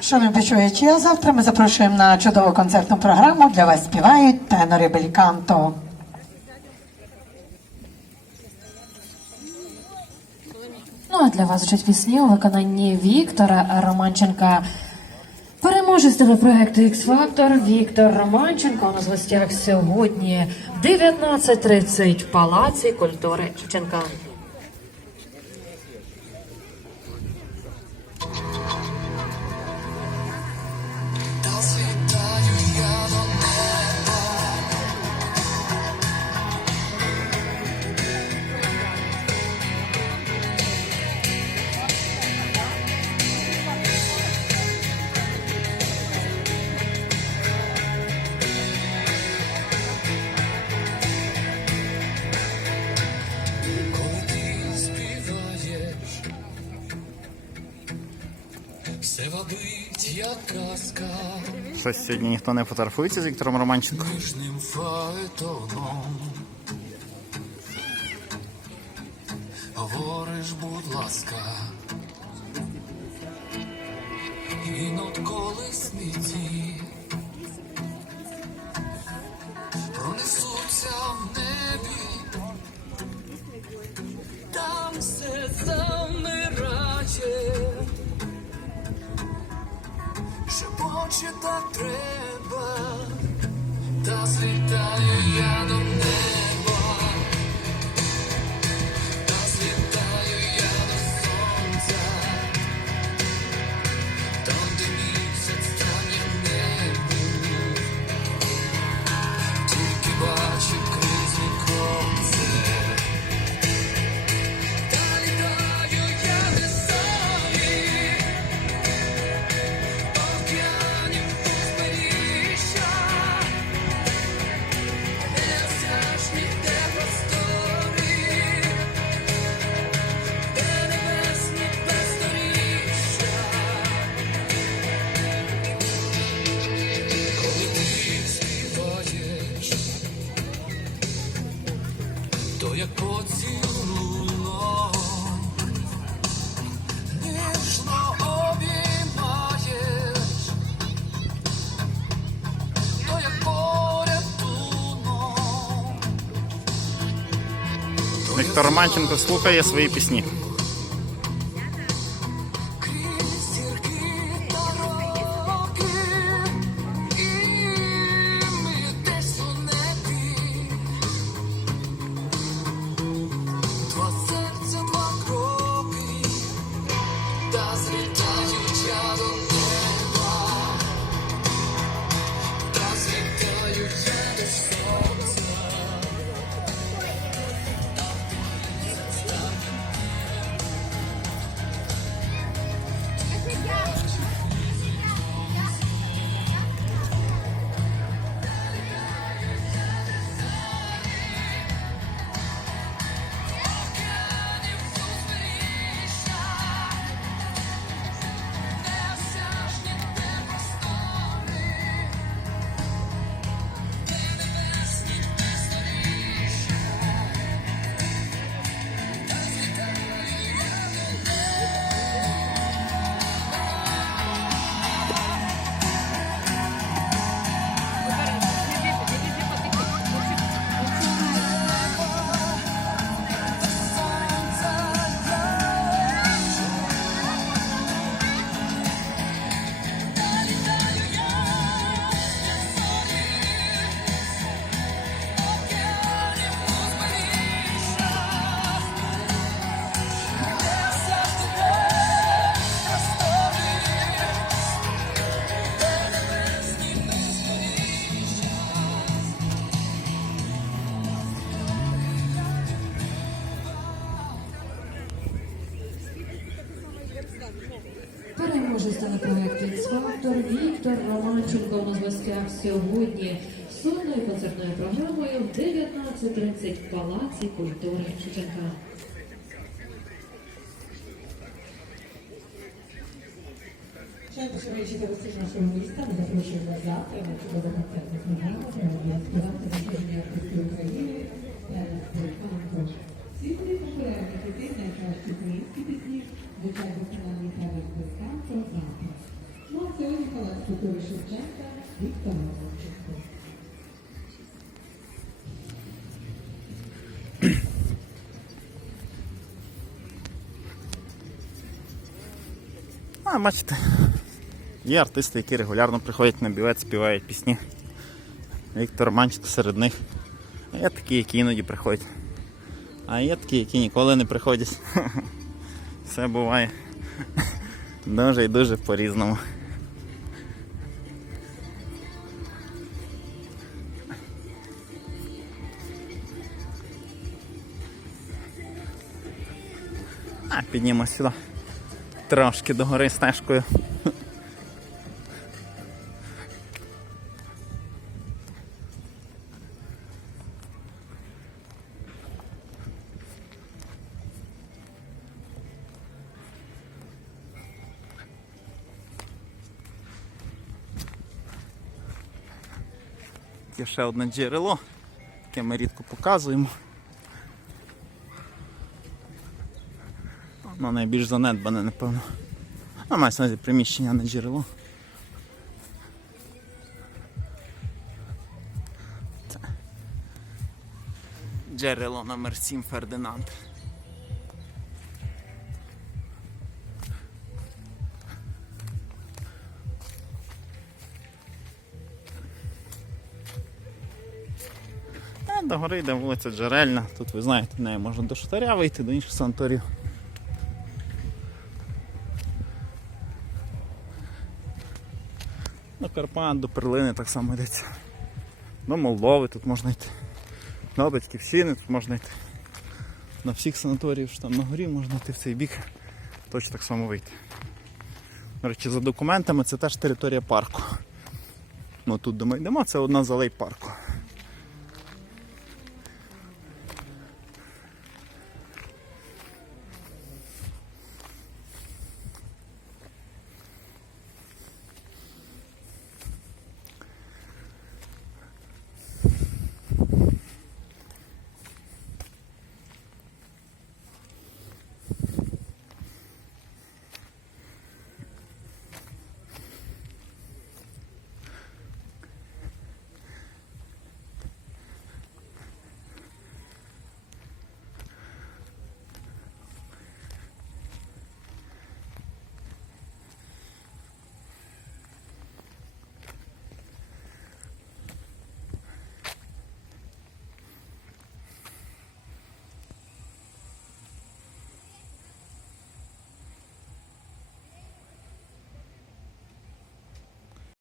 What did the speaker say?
Шановні почуючі, а завтра ми запрошуємо на чудову концертну програму. Для вас співають тенори Бельканто. Ну а для вас звучать пісні у виконанні Віктора Романченка. Переможець телепроекту X Factor Віктор Романченко у нас в гостях сьогодні 19.30 в Палаці культури Шевченка. Все вабить, як казка, Щось сьогодні ніхто не фотографується з Віктором Романченко. ніжним фаетоном. Говориш, будь ласка, і над колесниці пронесуться в небі. Там все за замирає, шепоче так треба, та злітаю я до неба, Віктор Романченко слухає свої пісні. Крізь гіркі дороги, Телепроекту X Factor Віктор Романченко у нас в гостях сьогодні сольною концертною програмою в 19.30 в Палаці культури Шевченка. Шановні гості нашого запрошуємо завтра на чудову концертну програму, де співати заслужені артисти України, Бельканто. Всі вони популярні, найкращі українські пісні, звичайно, виконання Федор Безканця, завтра. Ну, а сьогодні палац культури Шевченка, Віктор Романченко. А, бачите, є артисти, які регулярно приходять на бівець, співають пісні. Віктор Романченко серед них. А є такі, які іноді приходять. А є такі, які ніколи не приходять. Все буває дуже і дуже по-різному. А, піднімо сюди. Трошки догори стежкою. Є ще одне джерело, яке ми рідко показуємо. Воно найбільш занедбане, напевно. А мається на приміщення, на джерело. Джерело номер 7 Фердинанд. До гори йде вулиця Джерельна. Тут ви знаєте, нею можна до Шатаря вийти, до інших санаторіїв. До Карпат, до Перлини так само йдеться. До Молдови тут можна йти. До Батьківщини тут можна йти. На всіх санаторіїв, що там на горі можна йти в цей бік. Точно так само вийти. До речі, за документами це теж територія парку. Ну тут де ми йдемо, це одна з алей парку.